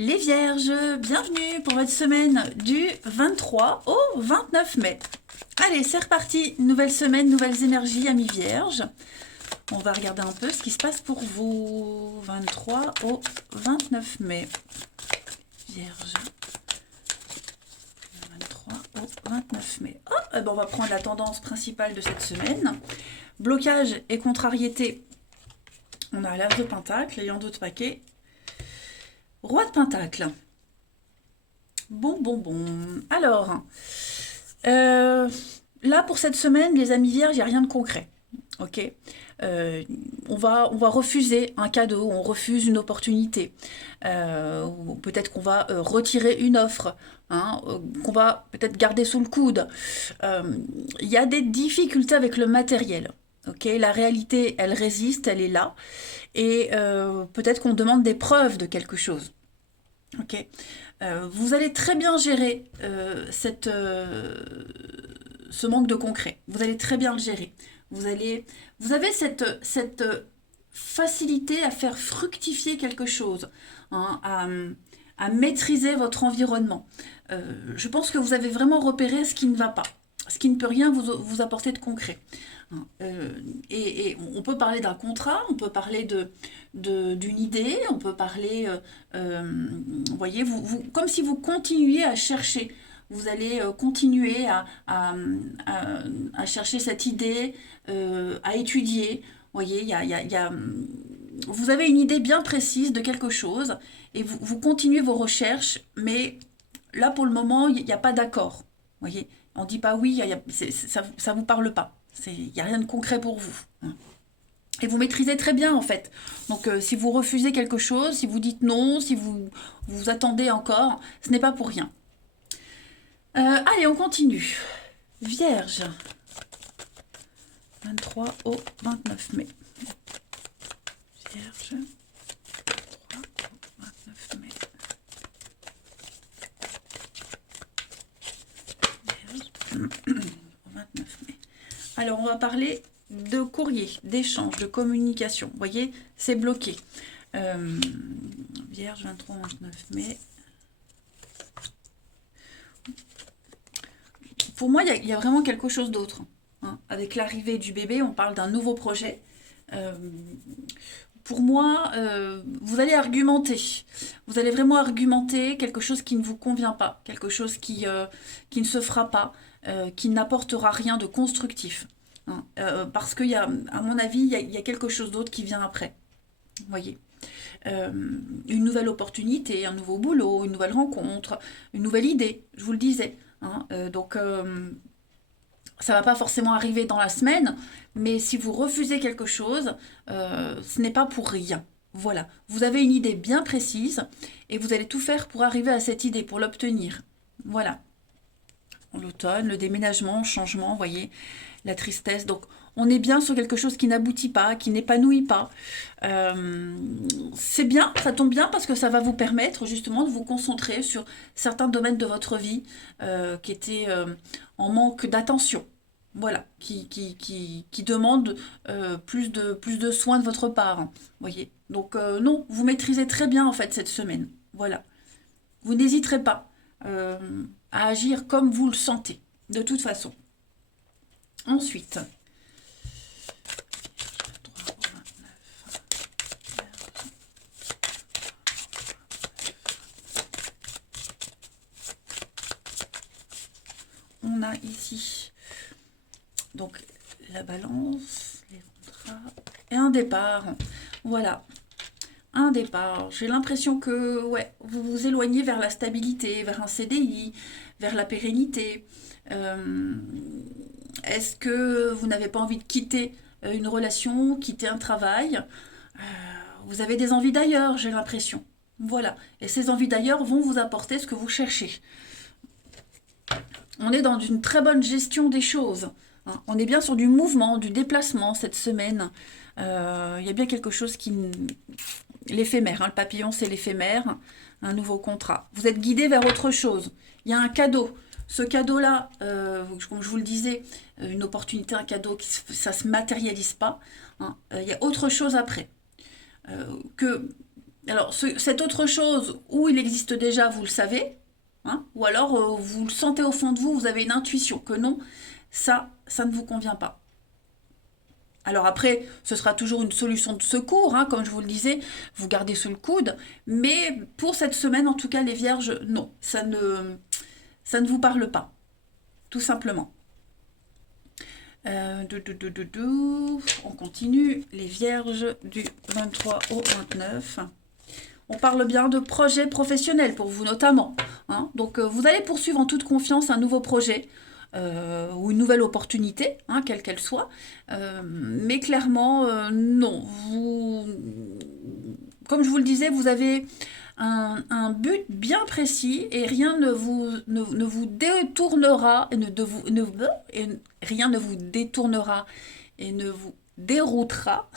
Les Vierges, bienvenue pour votre semaine du 23 au 29 mai. Allez, c'est reparti, nouvelle semaine, nouvelles énergies, amis Vierges. On va regarder un peu ce qui se passe pour vous. 23 au 29 mai. Vierge. 23 au 29 mai. Oh, ben on va prendre la tendance principale de cette semaine. Blocage et contrariété. On a l'As de Pentacle, ayant d'autres paquets. Roi de Pentacle. Bon. Alors, là pour cette semaine, les amis vierges, il n'y a rien de concret. Ok, on va refuser un cadeau, on refuse une opportunité. Peut-être qu'on va retirer une offre, qu'on va peut-être garder sous le coude. Il y a des difficultés avec le matériel. Ok, la réalité, elle résiste, elle est là. Et peut-être qu'on demande des preuves de quelque chose. Ok, vous allez très bien gérer ce manque de concret. Vous allez très bien le gérer. Vous avez cette facilité à faire fructifier quelque chose, à maîtriser votre environnement. Je pense que vous avez vraiment repéré ce qui ne va pas, ce qui ne peut rien vous apporter de concret. Et on peut parler d'un contrat, on peut parler d'une idée, on peut parler, vous voyez, comme si vous continuiez à chercher. Vous allez continuer à chercher cette idée, à étudier. Vous voyez, vous avez une idée bien précise de quelque chose et vous continuez vos recherches, mais là, pour le moment, il n'y a pas d'accord. Vous voyez, on ne dit pas oui, ça ne vous parle pas. Il n'y a rien de concret pour vous. Et vous maîtrisez très bien, en fait. Donc, si vous refusez quelque chose, si vous dites non, si vous attendez encore, ce n'est pas pour rien. Allez, on continue. Vierge. 23 au 29 mai. Vierge. 23 au 29 mai. Vierge. Au 29 mai. Alors, on va parler de courrier, d'échange, de communication. Vous voyez, c'est bloqué. Vierge, 23 au 29 mai. Pour moi, il y a vraiment quelque chose d'autre. Avec l'arrivée du bébé, on parle d'un nouveau projet. Pour moi, vous allez argumenter. Vous allez vraiment argumenter quelque chose qui ne vous convient pas, quelque chose qui ne se fera pas, qui n'apportera rien de constructif. Parce qu'il y a, à mon avis, il y a quelque chose d'autre qui vient après. Vous voyez, une nouvelle opportunité, un nouveau boulot, une nouvelle rencontre, une nouvelle idée, je vous le disais. Donc, ça va pas forcément arriver dans la semaine, mais si vous refusez quelque chose, ce n'est pas pour rien. Voilà, vous avez une idée bien précise et vous allez tout faire pour arriver à cette idée, pour l'obtenir. Voilà. L'automne, le déménagement, le changement, vous voyez, la tristesse. Donc, on est bien sur quelque chose qui n'aboutit pas, qui n'épanouit pas. C'est bien, ça tombe bien parce que ça va vous permettre justement de vous concentrer sur certains domaines de votre vie qui étaient en manque d'attention. Voilà, qui demandent plus de soins de votre part. Voyez. Donc, non, vous maîtrisez très bien en fait cette semaine. Voilà. Vous n'hésiterez pas à agir comme vous le sentez, de toute façon. Ensuite, on a ici donc la balance, les contrats et un départ. Voilà, un départ. J'ai l'impression que ouais, vous vous éloignez vers la stabilité, vers un CDI, vers la pérennité. Est-ce que vous n'avez pas envie de quitter une relation, quitter un travail? Vous avez des envies d'ailleurs, j'ai l'impression. Voilà. Et ces envies d'ailleurs vont vous apporter ce que vous cherchez. On est dans une très bonne gestion des choses. On est bien sur du mouvement, du déplacement cette semaine. Il y a bien quelque chose qui... L'éphémère, le papillon c'est l'éphémère, un nouveau contrat. Vous êtes guidé vers autre chose. Il y a un cadeau. Ce cadeau-là, comme je vous le disais, une opportunité, un cadeau, ça ne se matérialise pas. Il y a autre chose après. Que Alors, cette autre chose, où il existe déjà, vous le savez, hein, ou alors vous le sentez au fond de vous, vous avez une intuition que non, ça ne vous convient pas. Alors après, ce sera toujours une solution de secours, hein, comme je vous le disais, vous gardez sous le coude, mais pour cette semaine, en tout cas, les vierges, non, ça ne vous parle pas, tout simplement. On continue, les vierges du 23 au 29. On parle bien de projets professionnels pour vous notamment, hein. Donc vous allez poursuivre en toute confiance un nouveau projet ou une nouvelle opportunité, hein, quelle qu'elle soit. Mais clairement, non. Comme je vous le disais, vous avez un but bien précis et rien ne vous détournera et rien ne vous détournera et ne vous déroutera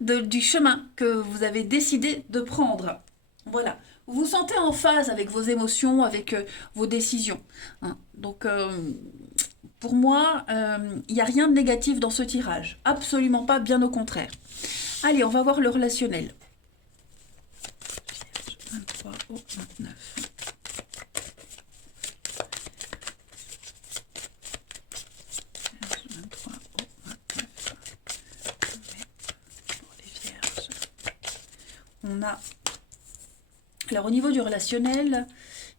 du chemin que vous avez décidé de prendre. Voilà. Vous vous sentez en phase avec vos émotions, avec vos décisions, hein. Donc, pour moi, il n'y a rien de négatif dans ce tirage. Absolument pas, bien au contraire. Allez, on va voir le relationnel. 23 au 29. On a... Alors au niveau du relationnel,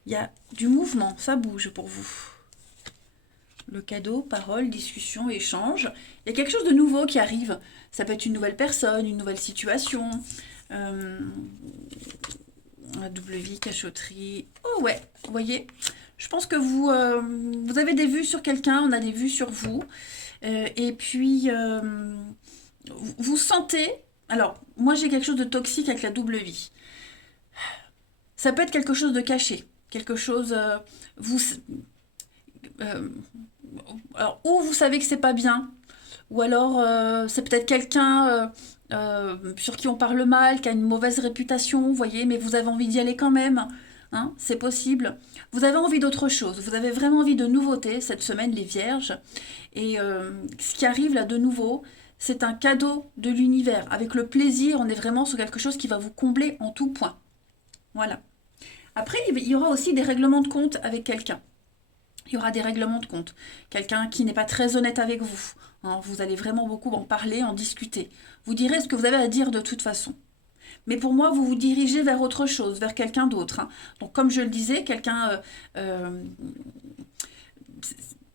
il y a du mouvement, ça bouge pour vous. Le cadeau, parole, discussion, échange. Il y a quelque chose de nouveau qui arrive. Ça peut être une nouvelle personne, une nouvelle situation. La double vie, cachotterie. Oh ouais, vous voyez, je pense que vous avez des vues sur quelqu'un, on a des vues sur vous. Et puis, vous sentez... Alors, moi j'ai quelque chose de toxique avec la double vie. Ça peut être quelque chose de caché, quelque chose, euh, alors, ou vous savez que c'est pas bien, ou alors c'est peut-être quelqu'un sur qui on parle mal, qui a une mauvaise réputation, vous voyez, mais vous avez envie d'y aller quand même, hein, c'est possible. Vous avez envie d'autre chose, vous avez vraiment envie de nouveautés cette semaine, les vierges, et ce qui arrive là de nouveau, c'est un cadeau de l'univers. Avec le plaisir, on est vraiment sur quelque chose qui va vous combler en tout point. Voilà. Après, il y aura aussi des règlements de compte avec quelqu'un. Il y aura des règlements de compte. Quelqu'un qui n'est pas très honnête avec vous, hein. Vous allez vraiment beaucoup en parler, en discuter. Vous direz ce que vous avez à dire de toute façon. Mais pour moi, vous vous dirigez vers autre chose, vers quelqu'un d'autre, hein. Donc, comme je le disais, quelqu'un...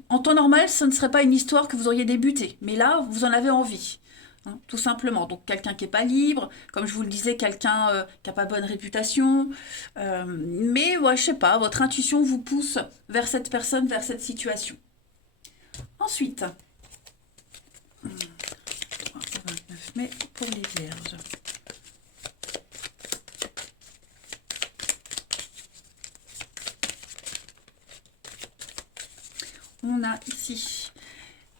en temps normal, ce ne serait pas une histoire que vous auriez débutée. Mais là, vous en avez envie, hein, tout simplement. Donc quelqu'un qui n'est pas libre, comme je vous le disais, quelqu'un qui n'a pas bonne réputation. Mais ouais, je sais pas, votre intuition vous pousse vers cette personne, vers cette situation. Ensuite, 29 mai pour les vierges. On a ici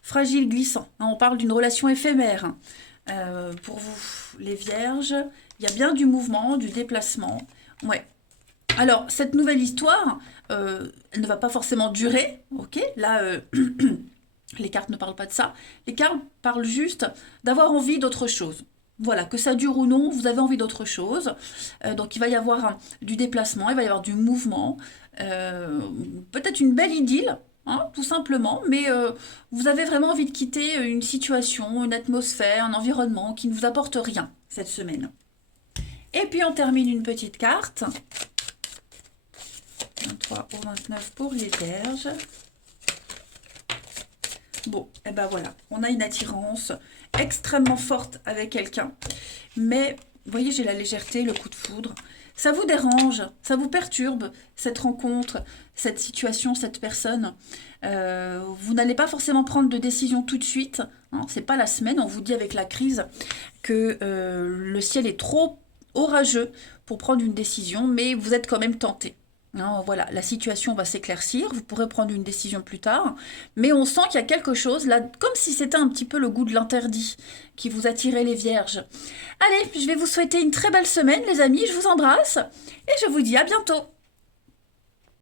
fragile, glissant. On parle d'une relation éphémère. Pour vous, les vierges, il y a bien du mouvement, du déplacement. Ouais. Alors, cette nouvelle histoire, elle ne va pas forcément durer, ok? Là, les cartes ne parlent pas de ça. Les cartes parlent juste d'avoir envie d'autre chose. Voilà, que ça dure ou non, vous avez envie d'autre chose. Donc, il va y avoir du déplacement, il va y avoir du mouvement, peut-être une belle idylle, hein, tout simplement, mais vous avez vraiment envie de quitter une situation, une atmosphère, un environnement qui ne vous apporte rien cette semaine. Et puis, on termine une petite carte. 23 au 29 pour les vierges. Bon, et ben voilà, on a une attirance extrêmement forte avec quelqu'un. Mais, vous voyez, j'ai la légèreté, le coup de foudre. Ça vous dérange, ça vous perturbe, cette rencontre, cette situation, cette personne. Vous n'allez pas forcément prendre de décision tout de suite, hein, c'est pas la semaine, on vous dit avec la crise que le ciel est trop orageux pour prendre une décision, mais vous êtes quand même tenté. Non, voilà, la situation va s'éclaircir, vous pourrez prendre une décision plus tard, mais on sent qu'il y a quelque chose là, comme si c'était un petit peu le goût de l'interdit qui vous attirait les vierges. Allez, je vais vous souhaiter une très belle semaine les amis, je vous embrasse et je vous dis à bientôt.